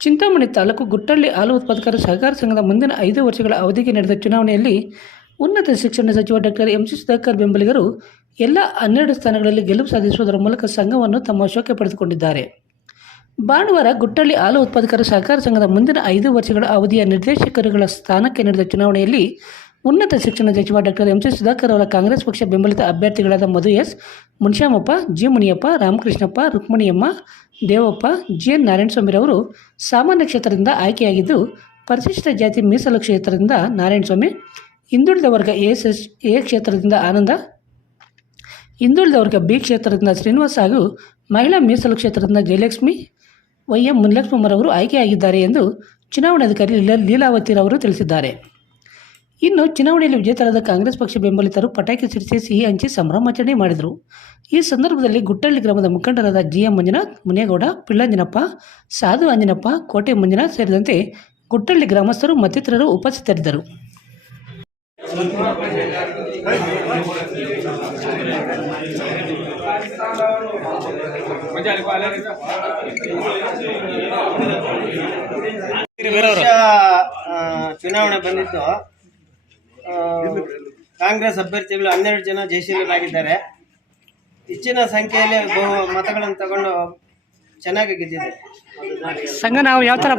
ಚಿಂತಾಮಣಿ ತಾಲೂಕು ಗುಟ್ಟಳ್ಳಿ ಹಾಲು ಉತ್ಪಾದಕರ ಸಹಕಾರ ಸಂಘದ ಮುಂದಿನ ಐದು ವರ್ಷಗಳ ಅವಧಿಗೆ ನಡೆದ ಚುನಾವಣೆಯಲ್ಲಿ ಉನ್ನತ ಶಿಕ್ಷಣ ಸಚಿವ ಡಾಕ್ಟರ್ ಎಂ ಸಿ ಸುಧಾಕರ್ ಬೆಂಬಲಿಗರು ಎಲ್ಲ ಹನ್ನೆರಡು ಸ್ಥಾನಗಳಲ್ಲಿ ಗೆಲುವು ಸಾಧಿಸುವುದರ ಮೂಲಕ ಸಂಘವನ್ನು ತಮ್ಮ ಶೋಕೆ ಪಡೆದುಕೊಂಡಿದ್ದಾರೆ. ಭಾನುವಾರ ಗುಟ್ಟಳ್ಳಿ ಹಾಲು ಉತ್ಪಾದಕರ ಸಹಕಾರ ಸಂಘದ ಮುಂದಿನ ಐದು ವರ್ಷಗಳ ಅವಧಿಯ ನಿರ್ದೇಶಕರುಗಳ ಸ್ಥಾನಕ್ಕೆ ನಡೆದ ಚುನಾವಣೆಯಲ್ಲಿ ಉನ್ನತ ಶಿಕ್ಷಣ ಸಚಿವ ಡಾಕ್ಟರ್ ಎಂ ಸಿ ಸುಧಾಕರ್ ಅವರ ಕಾಂಗ್ರೆಸ್ ಪಕ್ಷ ಬೆಂಬಲಿತ ಅಭ್ಯರ್ಥಿಗಳಾದ Madhu S Munshyamappa G Muniyappa, Ramakrishnappa, Rukmaniyamma, Devappa, G N ನಾರಾಯಣಸ್ವಾಮಿರವರು ಸಾಮಾನ್ಯ ಕ್ಷೇತ್ರದಿಂದ ಆಯ್ಕೆಯಾಗಿದ್ದು, ಪರಿಶಿಷ್ಟ ಜಾತಿ ಮೀಸಲು ಕ್ಷೇತ್ರದಿಂದ ನಾರಾಯಣಸ್ವಾಮಿ, ಹಿಂದುಳಿದ ವರ್ಗ ಎಸ್ ಎಸ್, ಎ ಕ್ಷೇತ್ರದಿಂದ ಆನಂದ, ಹಿಂದುಳಿದ ವರ್ಗ ಬಿ ಕ್ಷೇತ್ರದಿಂದ ಶ್ರೀನಿವಾಸ್ ಹಾಗೂ ಮಹಿಳಾ ಮೀಸಲು ಕ್ಷೇತ್ರದಿಂದ ಜಯಲಕ್ಷ್ಮಿ, ವೈ ಎಂ ಮುನಿಲಕ್ಷ್ಮಮ್ಮರವರು ಆಯ್ಕೆಯಾಗಿದ್ದಾರೆ ಎಂದು ಚುನಾವಣಾಧಿಕಾರಿ ಲೀಲಾ ಲೀಲಾವತಿರವರು ತಿಳಿಸಿದ್ದಾರೆ. ಇನ್ನು ಚುನಾವಣೆಯಲ್ಲಿ ವಿಜೇತರಾದ ಕಾಂಗ್ರೆಸ್ ಪಕ್ಷ ಬೆಂಬಲಿತರು ಪಟಾಕಿ ಸಿಡಿಸಿ ಸಿಹಿ ಹಂಚಿ ಸಂಭ್ರಮಾಚರಣೆ ಮಾಡಿದರು. ಈ ಸಂದರ್ಭದಲ್ಲಿ ಗುಟ್ಟಳ್ಳಿ ಗ್ರಾಮದ ಮುಖಂಡರಾದ ಜಿ ಎಂ ಮಂಜುನಾಥ್ ಮುನೇಗೌಡ ಪಿಳ್ಳಂಜನಪ್ಪ ಸಾಧು ಅಂಜನಪ್ಪ ಕೋಟೆ ಮಂಜುನಾಥ್ ಸೇರಿದಂತೆ ಗುಟ್ಟಳ್ಳಿ ಗ್ರಾಮಸ್ಥರು ಮತ್ತಿತರರು ಉಪಸ್ಥಿತರಿದ್ದರು. ಚುನಾವಣೆ ಆ, ಕಾಂಗ್ರೆಸ್ ಅಭ್ಯರ್ಥಿಗಳು ಹನ್ನೆರಡು ಜನ ಜಯಶೀಲರಾಗಿದ್ದಾರೆ ಹೆಚ್ಚಿನ ಸಂಖ್ಯೆಯಲ್ಲಿ ಬಹು ಮತಗಳನ್ನು ತಗೊಂಡು ಚೆನ್ನಾಗಿ ಗೆದ್ದಿದೆ ಸಂಘ ನಾವು ಯಾವ ಥರ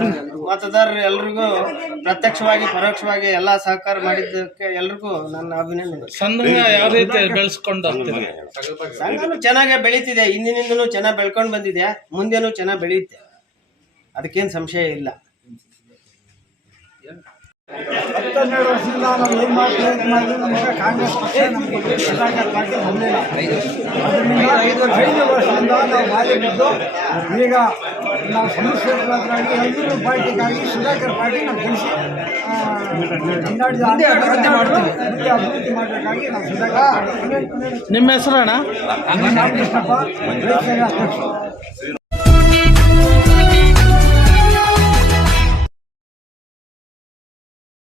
ಮತದಾರರು ಎಲ್ರಿಗೂ ಪ್ರತ್ಯಕ್ಷವಾಗಿ ಪರೋಕ್ಷವಾಗಿ ಎಲ್ಲ ಸಹಕಾರ ಮಾಡಿದ್ದಕ್ಕೆ ಎಲ್ರಿಗೂ ನನ್ನ ಅಭಿನಂದನೆ. ಸಂಘ ಯಾವ ರೀತಿ ಬೆಳೆಸ್ಕೊಂಡು ಸಂಘನು ಚೆನ್ನಾಗೇ ಬೆಳೀತಿದೆ. ಹಿಂದಿನಿಂದನೂ ಚೆನ್ನಾಗಿ ಬೆಳ್ಕೊಂಡು ಬಂದಿದೆ. ಮುಂದೆನೂ ಚೆನ್ನಾಗಿ ಬೆಳೆಯುತ್ತೆ ಅದಕ್ಕೇನು ಸಂಶಯ ಇಲ್ಲ. ವರ್ಷದಿಂದ ನಾವು ಏನು ಮಾಡ್ತೀವಿ ಇದು ಮಾಡಿದ್ವಿ ನಮಗೆ ಕಾಂಗ್ರೆಸ್ ಪಕ್ಷ ನಮಗೆ ಬಂದಿಲ್ಲ ಅದರಿಂದ ಐದು ವರ್ಷದಿಂದ ನಾವು ಬಾಲಿ ಬಿದ್ದು ಈಗ ನಾವು ಸಮಸ್ಯೆಗಳಾಗಿ ಎಲ್ಲರೂ ಪಾರ್ಟಿಗಾಗಿ ಸುಧಾಕರ್ ಪಾರ್ಟಿ ನಾವು ಗೆಲ್ಲಿಸಿ ಅಭಿವೃದ್ಧಿ ಮಾಡ್ತೀವಿ ಅಭಿವೃದ್ಧಿ ಮಾಡಬೇಕಾಗಿ ನಾವು ಸುಧಾಕರ್ ನಿಮ್ಮ ಹೆಸರು ಅಣ್ಣ ರಾಮಕೃಷ್ಣಪ್ಪ ರೈತ ಅಧ್ಯಕ್ಷ.